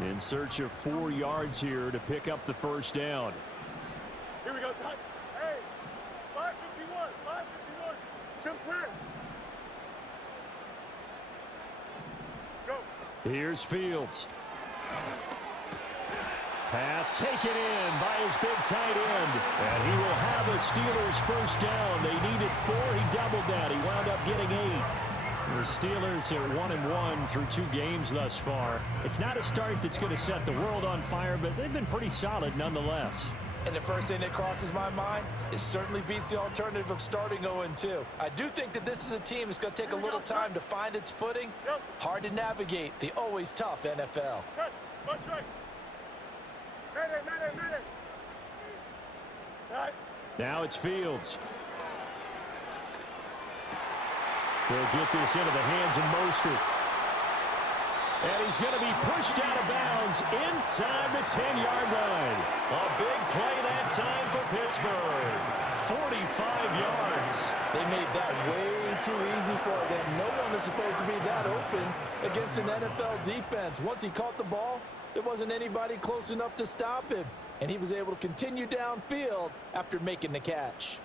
In search of 4 yards here to pick up the first down. Here we go, son. Hey, 551, 551. Chips left. Go. Here's Fields. Pass taken in by his big tight end. And he will have a Steelers first down. They needed 4. He doubled that. He wound up getting 8. The Steelers are 1-1 through 2 games thus far. It's not a start that's going to set the world on fire, but they've been pretty solid nonetheless. And the first thing that crosses my mind, it certainly beats the alternative of starting 0-2. I do think that this is a team that's going to take a little time to find its footing. Hard to navigate the always tough NFL. That's right. Now it's Fields. He'll get this into the hands of Mostert. And he's going to be pushed out of bounds inside the 10-yard line. A big play that time for Pittsburgh. 45 yards. They made that way too easy for them. No one is supposed to be that open against an NFL defense. Once he caught the ball, there wasn't anybody close enough to stop him. And he was able to continue downfield after making the catch.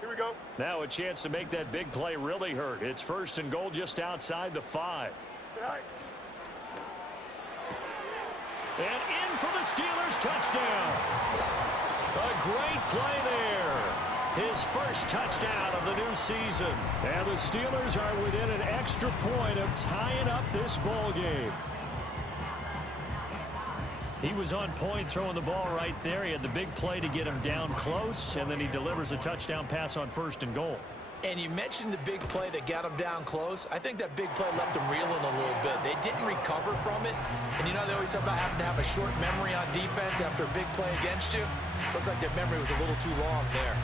Here we go. Now a chance to make that big play really hurt. It's 1st and goal just outside the 5. And in for the Steelers, touchdown. A great play there. His first touchdown of the new season. And the Steelers are within an extra point of tying up this ball game. He was on point throwing the ball right there. He had the big play to get him down close, and then he delivers a touchdown pass on 1st and goal. And you mentioned the big play that got him down close. I think that big play left him reeling a little bit. They didn't recover from it. And you know they always talk about having to have a short memory on defense after a big play against you. Looks like their memory was a little too long there.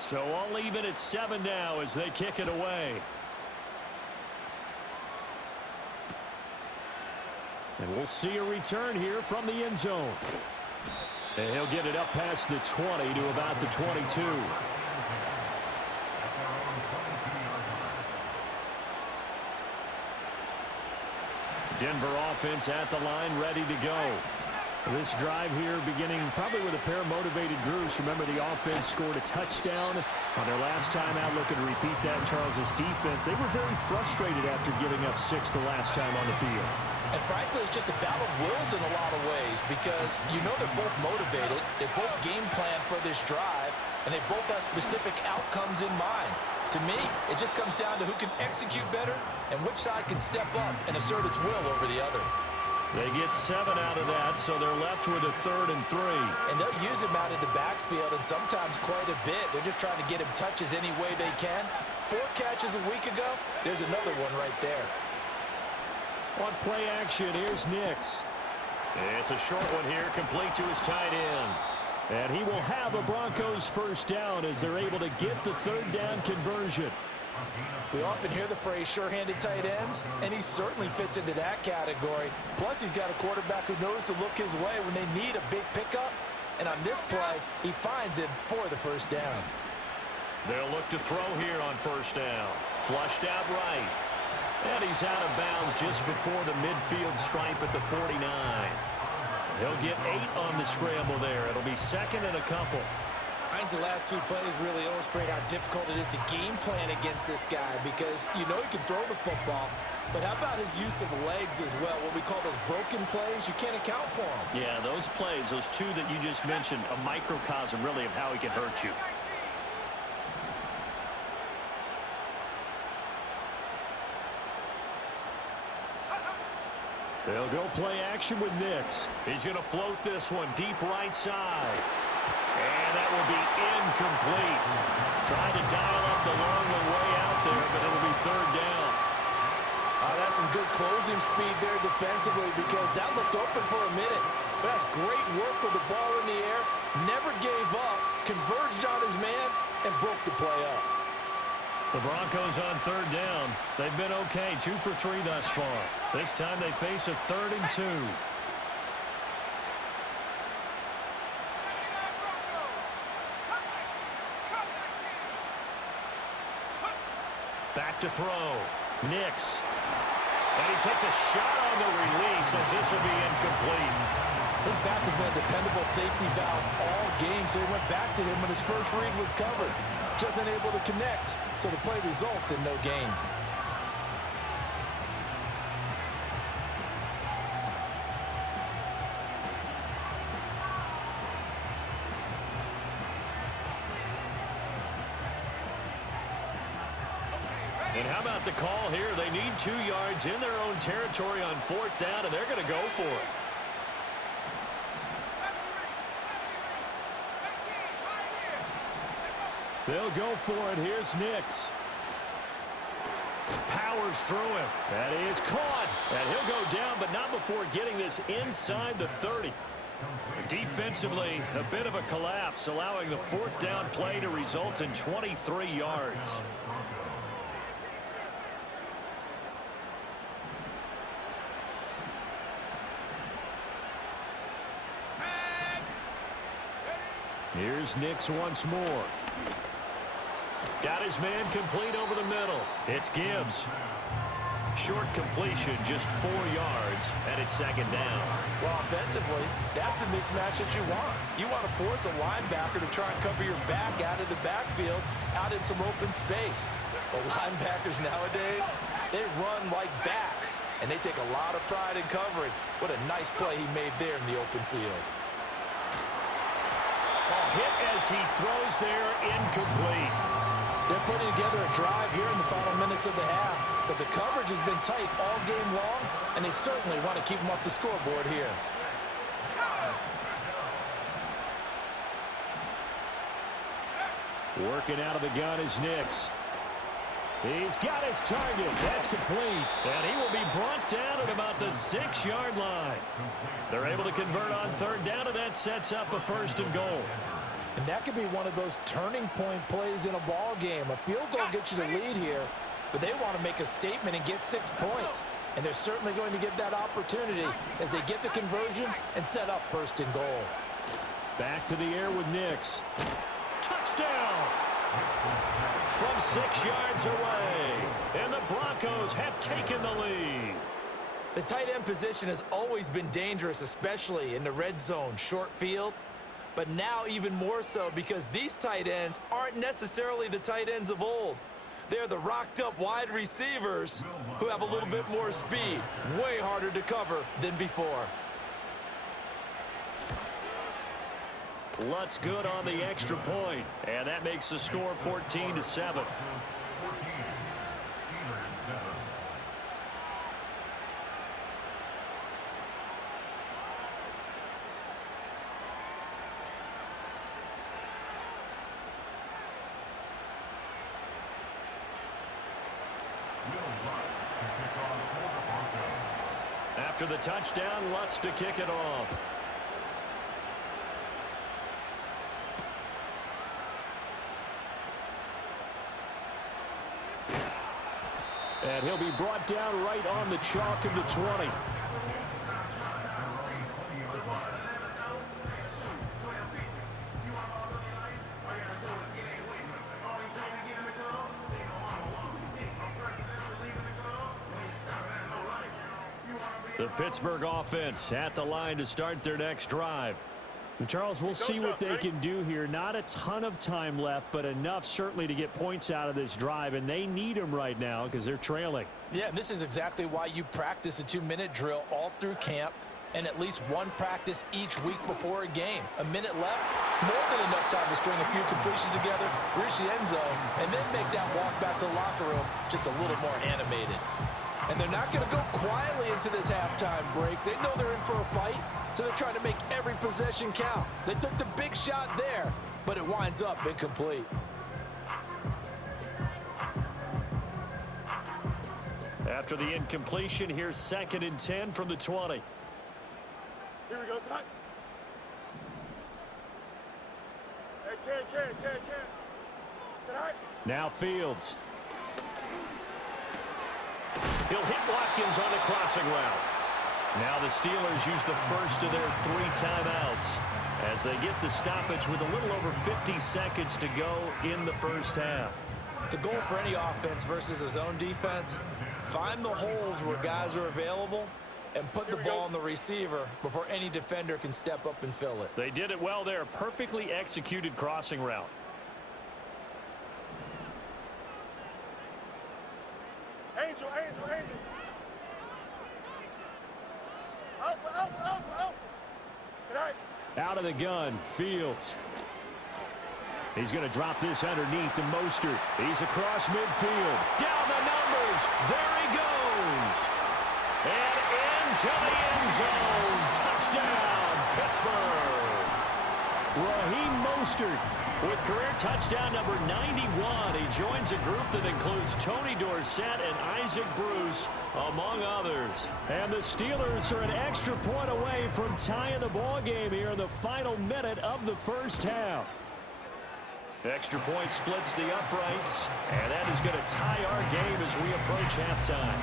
So all even at 7 now as they kick it away. And we'll see a return here from the end zone. And he'll get it up past the 20 to about the 22. Denver offense at the line, ready to go. This drive here beginning probably with a pair of motivated groups. Remember, the offense scored a touchdown on their last time out. Looking to repeat that. Charles's defense, they were very frustrated after giving up 6 the last time on the field. And frankly, it's just a battle of wills in a lot of ways because you know they're both motivated. They both game plan for this drive, and they both have specific outcomes in mind. To me, it just comes down to who can execute better and which side can step up and assert its will over the other. They get 7 out of that, so they're left with a 3rd and 3. And they'll use him out of the backfield, and sometimes quite a bit. They're just trying to get him touches any way they can. 4 catches a week ago, there's another one right there. On play action, here's Nix. It's a short one here, complete to his tight end. And he will have a Broncos first down as they're able to get the 3rd down conversion. We often hear the phrase sure-handed tight ends, and he certainly fits into that category. Plus, he's got a quarterback who knows to look his way when they need a big pickup. And on this play, he finds him for the first down. They'll look to throw here on first down. Flushed out right. And he's out of bounds just before the midfield stripe at the 49. He'll get 8 on the scramble there. It'll be 2nd and a couple. I think the last 2 plays really illustrate how difficult it is to game plan against this guy because you know he can throw the football, but how about his use of legs as well? What we call those broken plays, you can't account for them. Yeah, those plays, those 2 that you just mentioned, a microcosm really of how he can hurt you. They'll go play action with Nix. He's going to float this one deep right side. And that will be incomplete. Trying to dial up the long way out there, but it'll be 3rd down. That's some good closing speed there defensively because that looked open for a minute. But that's great work with the ball in the air. Never gave up, converged on his man, and broke the play up. The Broncos on third down. They've been okay, 2 for 3 thus far. This time they face a 3rd and 2. Back to throw. Nix. And he takes a shot on the release as this will be incomplete. His back has been a dependable safety valve all game, so he went back to him when his first read was covered. Just unable to connect, so the play results in no gain. And how about the call here? They need 2 yards in their own territory on 4th down, and they're going to go for it. They'll go for it. Here's Nix. Powers through him. That is caught. And he'll go down, but not before getting this inside the 30. Defensively, a bit of a collapse, allowing the 4th down play to result in 23 yards. Here's Nix once more. Got his man complete over the middle. It's Gibbs. Short completion, just 4 yards, and it's 2nd down. Well, offensively, that's the mismatch that you want. You want to force a linebacker to try and cover your back out of the backfield, out in some open space. The linebackers nowadays, they run like backs, and they take a lot of pride in covering. What a nice play he made there in the open field. Hit as he throws there, incomplete. They're putting together a drive here in the final minutes of the half, but the coverage has been tight all game long, and they certainly want to keep them off the scoreboard here. Working out of the gun is Nix. He's got his target. That's complete. And he will be brought down at about the 6-yard line. They're able to convert on 3rd down, and that sets up a 1st and goal. And that could be one of those turning point plays in a ball game. A field goal gets you the lead here, but they want to make a statement and get 6 points. And they're certainly going to get that opportunity as they get the conversion and set up 1st and goal. Back to the air with Nix. Touchdown! From 6 yards away. And the Broncos have taken the lead. The tight end position has always been dangerous, especially in the red zone, short field. But now even more so because these tight ends aren't necessarily the tight ends of old. They're the rocked-up wide receivers who have a little bit more speed, way harder to cover than before. Lutz good on the extra point, and that makes the score 14-7. After the touchdown, Lutz to kick it off. And he'll be brought down right on the chalk of the 20. The Pittsburgh offense at the line to start their next drive. And Charles, we'll see what they can do here. Not a ton of time left, but enough certainly to get points out of this drive, and they need them right now because they're trailing. Yeah, and this is exactly why you practice a 2-minute drill all through camp and at least one practice each week before a game. A minute left, more than enough time to string a few completions together, reach the end zone, and then make that walk back to the locker room just a little more animated. And they're not going to go quietly into this halftime break. They know they're in for a fight, so they're trying to make every possession count. They took the big shot there, but it winds up incomplete. After the incompletion, here's 2nd and 10 from the 20. Here we go, Snot. Hey, Ken. Snot. Now Fields. He'll hit Watkins on the crossing route. Now the Steelers use the first of their 3 timeouts as they get the stoppage with a little over 50 seconds to go in the first half. The goal for any offense versus a zone defense, find the holes where guys are available and put the ball on the receiver before any defender can step up and fill it. They did it well there. Perfectly executed crossing route. Angel. Out. Tonight. Out of the gun, Fields. He's going to drop this underneath to Mostert. He's across midfield. Down the numbers. There he goes. And into the end zone. Touchdown, Pittsburgh. Raheem Mostert with career touchdown number 91. He joins a group that includes Tony Dorsett and Isaac Bruce, among others. And the Steelers are an extra point away from tying the ball game here in the final minute of the first half. Extra point splits the uprights, and that is going to tie our game as we approach halftime.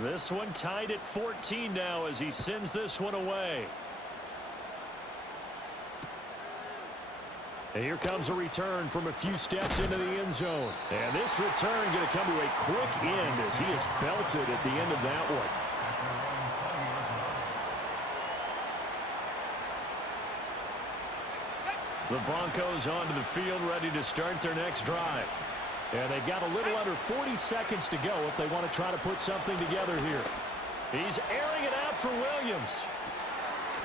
This one tied at 14 now as he sends this one away. And here comes a return from a few steps into the end zone. And this return going to come to a quick end as he is belted at the end of that one. The Broncos onto the field ready to start their next drive. And they've got a little under 40 seconds to go if they want to try to put something together here. He's airing it out for Williams.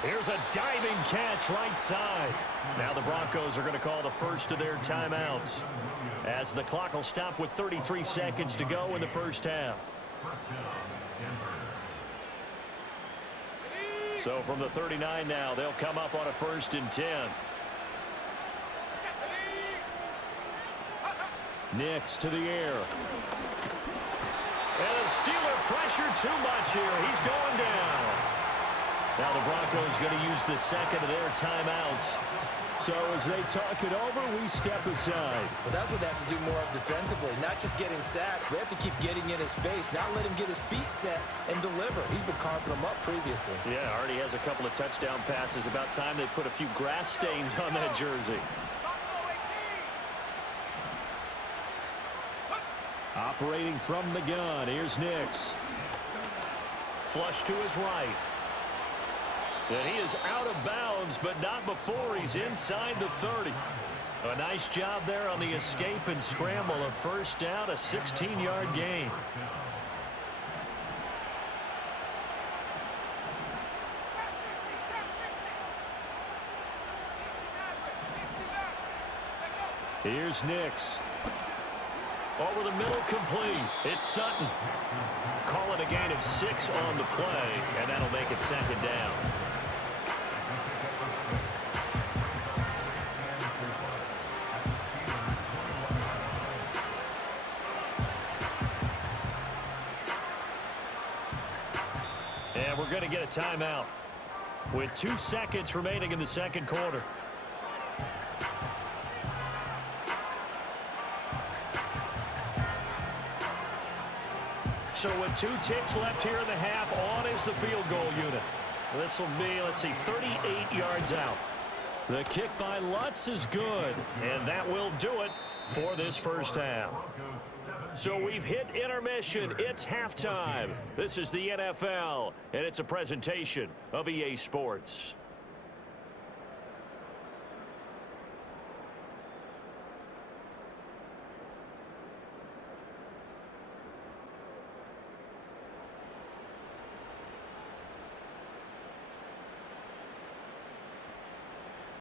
Here's a diving catch right side. Now the Broncos are going to call the first of their timeouts as the clock will stop with 33 seconds to go in the first half. So from the 39 now, they'll come up on a 1st and 10. Nix to the air. And a Steeler pressure too much here. He's going down. Now the Broncos going to use the second of their timeouts. So as they talk it over, we step aside. Well, that's what they have to do more of defensively, not just getting sacks. We have to keep getting in his face, not let him get his feet set and deliver. He's been carving them up previously. Yeah, already has a couple of touchdown passes. About time they put a few grass stains on that jersey. Operating from the gun, here's Nix. Flush to his right. And he is out of bounds, but not before he's inside the 30. A nice job there on the escape and scramble. A first down, a 16-yard gain. Here's Nix. Over the middle, complete. It's Sutton. Call it a gain of 6 on the play, and that'll make it 2nd down. And we're going to get a timeout with 2 seconds remaining in the second quarter. So with 2 ticks left here in the half, on is the field goal unit. This will be, let's see, 38 yards out. The kick by Lutz is good, and that will do it for this first half. So we've hit intermission. It's halftime. This is the NFL, and it's a presentation of EA Sports.